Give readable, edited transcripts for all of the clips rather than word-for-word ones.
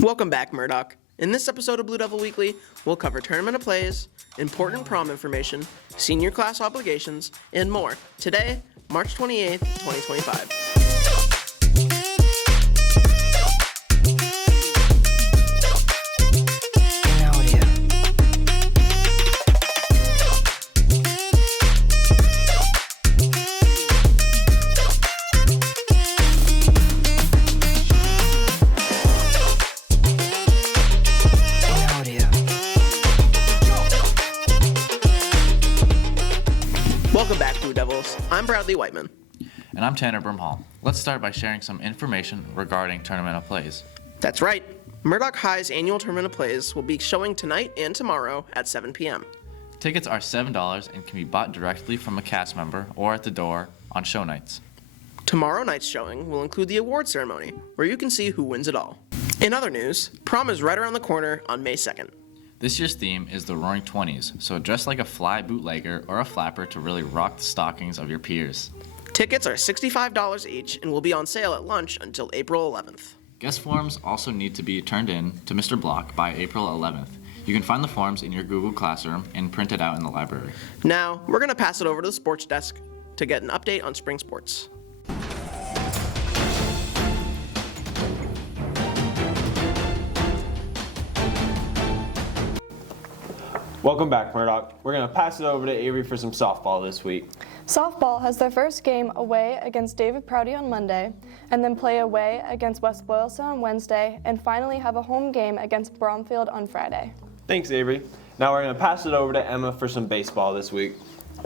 Welcome back, Murdoch. In this episode of Blue Devil Weekly, we'll cover tournament of plays, important prom information, senior class obligations, and more. Today, March 28th, 2025. Welcome back, Blue Devils. I'm Bradley Whiteman. And I'm Tanner Brimhall. Let's start by sharing some information regarding tournament of plays. That's right. Murdoch High's annual tournament of plays will be showing tonight and tomorrow at 7 p.m. Tickets are $7 and can be bought directly from a cast member or at the door on show nights. Tomorrow night's showing will include the award ceremony, where you can see who wins it all. In other news, prom is right around the corner on May 2nd. This year's theme is the Roaring Twenties, so dress like a fly bootlegger or a flapper to really rock the stockings of your peers. Tickets are $65 each and will be on sale at lunch until April 11th. Guest forms also need to be turned in to Mr. Block by April 11th. You can find the forms in your Google Classroom and print it out in the library. Now, we're going to pass it over to the sports desk to get an update on spring sports. Welcome back, Murdoch. We're going to pass it over to Avery for some softball this week. Softball has their first game away against David Prouty on Monday, and then play away against West Boylston on Wednesday, and finally have a home game against Bromfield on Friday. Thanks, Avery. Now we're going to pass it over to Emma for some baseball this week.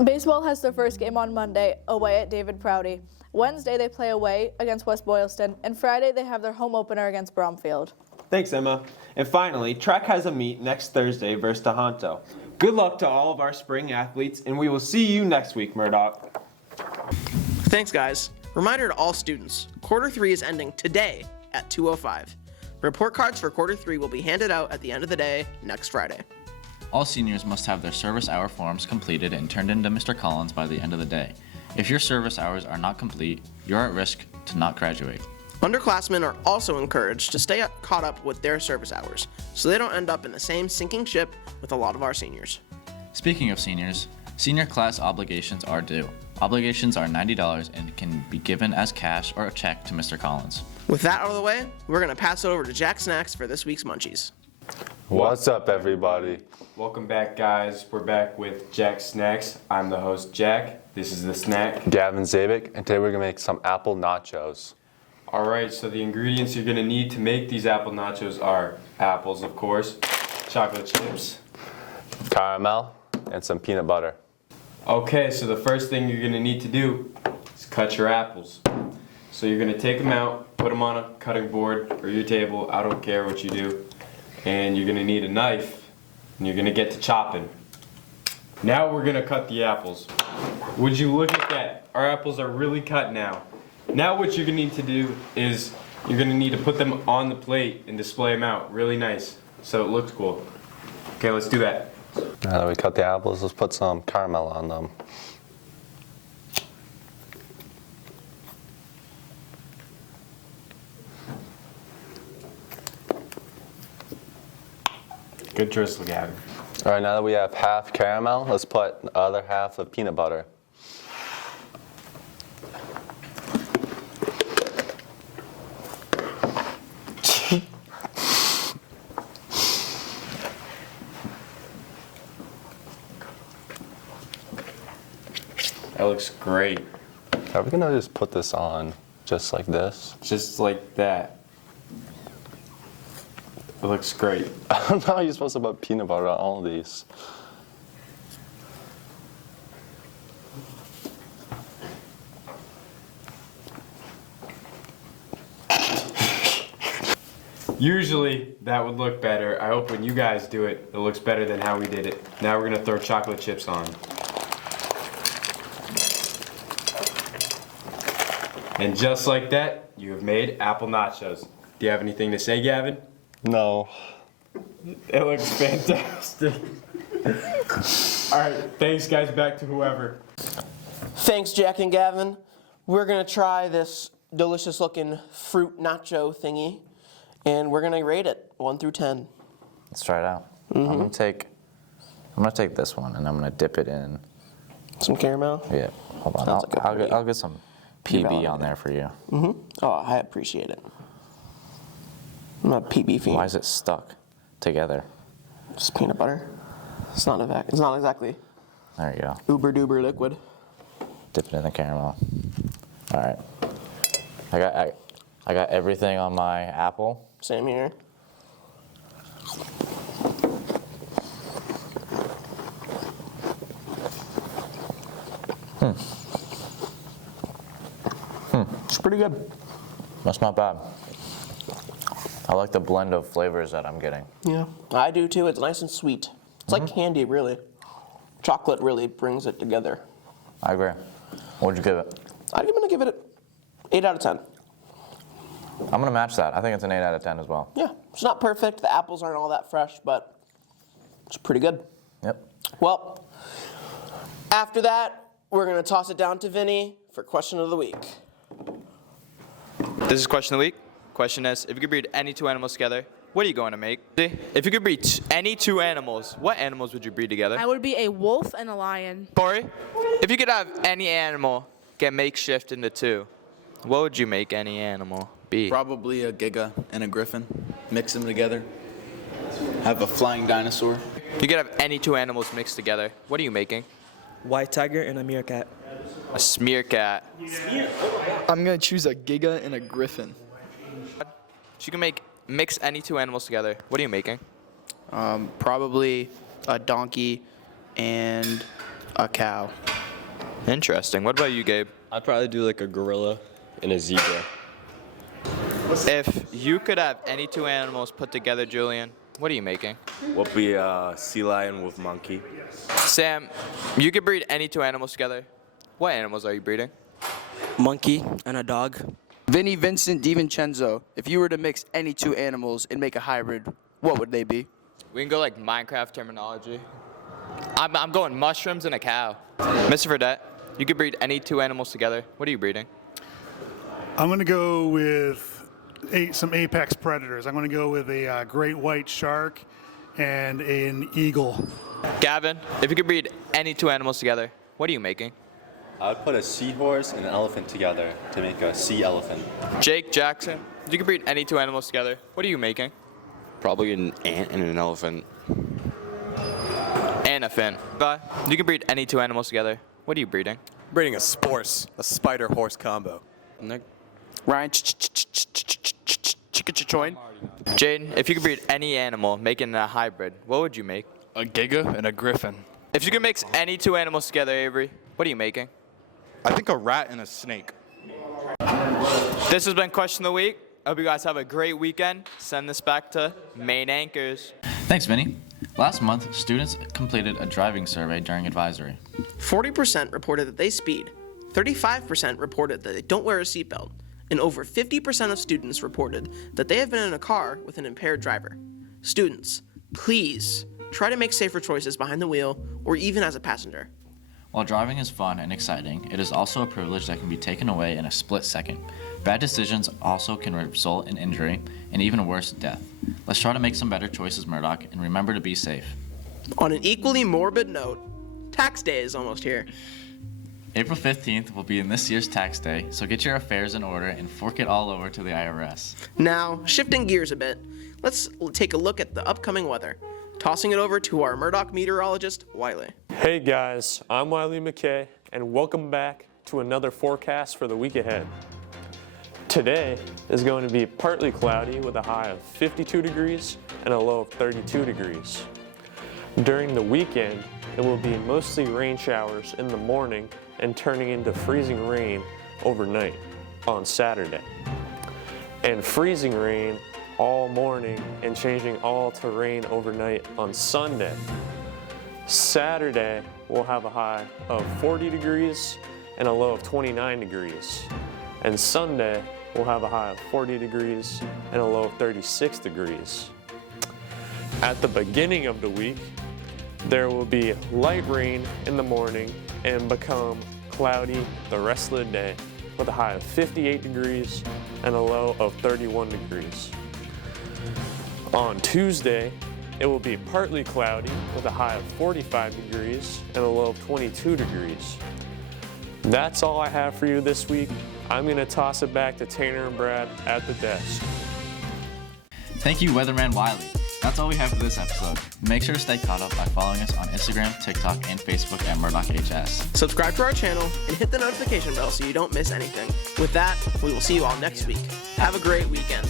Baseball has their first game on Monday, away at David Prouty. Wednesday they play away against West Boylston, and Friday they have their home opener against Bromfield. Thanks, Emma. And finally, track has a meet next Thursday versus Tohoto. Good luck to all of our spring athletes, and we will see you next week, Murdoch. Thanks, guys. Reminder to all students, Quarter 3 is ending today at 2:05. Report cards for Quarter 3 will be handed out at the end of the day next Friday. All seniors must have their service hour forms completed and turned in to Mr. Collins by the end of the day. If your service hours are not complete, you're at risk to not graduate. Underclassmen are also encouraged to stay caught up with their service hours, so they don't end up in the same sinking ship with a lot of our seniors. Speaking of seniors, senior class obligations are due. Obligations are $90 and can be given as cash or a check to Mr. Collins. With that out of the way, we're going to pass it over to Jack Snacks for this week's Munchies. What's up, everybody? Welcome back, guys. We're back with Jack Snacks. I'm the host, Jack. This is the snack. Gavin Zabik, and today we're gonna make some apple nachos. All right, so the ingredients you're going to need to make these apple nachos are apples, of course, chocolate chips, Caramel and some peanut butter. Okay, so the first thing you're going to need to do is cut your apples. So you're going to take them out, put them on a cutting board or your table, I don't care what you do, and you're going to need a knife, and you're going to get to chopping. Now we're going to cut the apples. Would you look at that? Our apples are really cut now. Now what you're going to need to do is you're going to need to put them on the plate and display them out really nice so it looks cool. Okay, let's do that. Now that we cut the apples, let's put some caramel on them. Good drizzle, Gavin. All right, now that we have half caramel, let's put the other half of peanut butter. That looks great. Are we gonna just put this on just like this? Just like that. It looks great. I don't know how you're supposed to put peanut butter on all of these. Usually that would look better. I hope when you guys do it, it looks better than how we did it. Now we're gonna throw chocolate chips on. And just like that, you have made apple nachos. Do you have anything to say, Gavin? No. It looks fantastic. All right, thanks guys, back to whoever. Thanks, Jack and Gavin. We're going to try this delicious looking fruit nacho thingy. And we're gonna rate it 1 through 10. Let's try it out. I'm gonna take this one and I'm gonna dip it in. Some caramel. Yeah, hold on. Sounds like a pretty- I'll get some PB on there for you. Oh, I appreciate it. I'm a PB fiend. Why is it stuck together? Just peanut butter. It's not exactly There you go. uber duper liquid. Dip it in the caramel. All right. I got everything on my apple. Same here. It's pretty good. That's not bad. I like the blend of flavors that I'm getting. Yeah, I do too. It's nice and sweet. It's like candy, really. Chocolate really brings it together. I agree. What'd you give it? I'm gonna give it an 8 out of 10. I'm gonna match that. I think it's an 8 out of 10 as well. Yeah, it's not perfect. The apples aren't all that fresh, but it's pretty good. Yep. Well, after that, we're gonna toss it down to Vinny for question of the week. This is question of the week. Question is, if you could breed any two animals together, what are you going to make? If you could breed any two animals, what animals would you breed together? I would be a wolf and a lion. Corey, if you could have any animal get makeshift into two, what would you make any animal be? Probably a giga and a griffin. Mix them together. Have a flying dinosaur. You could have any two animals mixed together. What are you making? White tiger and a meerkat. A smear cat. I'm gonna choose a giga and a griffin. So you can mix any two animals together. What are you making? Probably a donkey and a cow. Interesting. What about you, Gabe? I'd probably do like a gorilla and a zebra. If you could have any two animals put together, Julian, what are you making? What be a sea lion with monkey? Sam, you could breed any two animals together. What animals are you breeding? Monkey and a dog. Vinny Vincent DiVincenzo, if you were to mix any two animals and make a hybrid, what would they be? We can go like Minecraft terminology. I'm going mushrooms and a cow. Mr. Fredette, you could breed any two animals together. What are you breeding? I'm going to go with some apex predators. I'm going to go with a great white shark and an eagle. Gavin, if you could breed any two animals together, what are you making? I would put a seahorse and an elephant together to make a sea elephant. Jake Jackson, if you could breed any two animals together, what are you making? Probably an ant and an elephant. Anna Finn, you could breed any two animals together. What are you breeding? Breeding a sporce, a spider-horse combo. Ryan Chickachoin. Jaden, if you could breed any animal, making a hybrid, what would you make? A giga and a griffin. If you could mix any two animals together, Avery, what are you making? I think a rat and a snake. This has been Question of the Week. I hope you guys have a great weekend. Send this back to Main Anchors. Thanks, Vinny. Last month, students completed a driving survey during advisory. 40% reported that they speed, 35% reported that they don't wear a seatbelt, and over 50% of students reported that they have been in a car with an impaired driver. Students, please try to make safer choices behind the wheel or even as a passenger. While driving is fun and exciting, it is also a privilege that can be taken away in a split second. Bad decisions also can result in injury and even worse, death. Let's try to make some better choices, Murdoch, and remember to be safe. On an equally morbid note, tax day is almost here. April 15th will be in this year's tax day, so get your affairs in order and fork it all over to the IRS. Now, shifting gears a bit, let's take a look at the upcoming weather. Tossing it over to our Murdoch meteorologist, Wiley. Hey guys, I'm Wiley McKay, and welcome back to another forecast for the week ahead. Today is going to be partly cloudy with a high of 52 degrees and a low of 32 degrees. During the weekend, it will be mostly rain showers in the morning and turning into freezing rain overnight on Saturday. And freezing rain all morning and changing all to rain overnight on Sunday. Saturday, we'll have a high of 40 degrees and a low of 29 degrees. And Sunday, we'll have a high of 40 degrees and a low of 36 degrees. At the beginning of the week, there will be light rain in the morning and become cloudy the rest of the day with a high of 58 degrees and a low of 31 degrees. On Tuesday, it will be partly cloudy with a high of 45 degrees and a low of 22 degrees. That's all I have for you this week. I'm going to toss it back to Tanner and Brad at the desk. Thank you, Weatherman Wiley. That's all we have for this episode. Make sure to stay caught up by following us on Instagram, TikTok, and Facebook at MurdochHS. Subscribe to our channel and hit the notification bell so you don't miss anything. With that, we will see you all next week. Have a great weekend.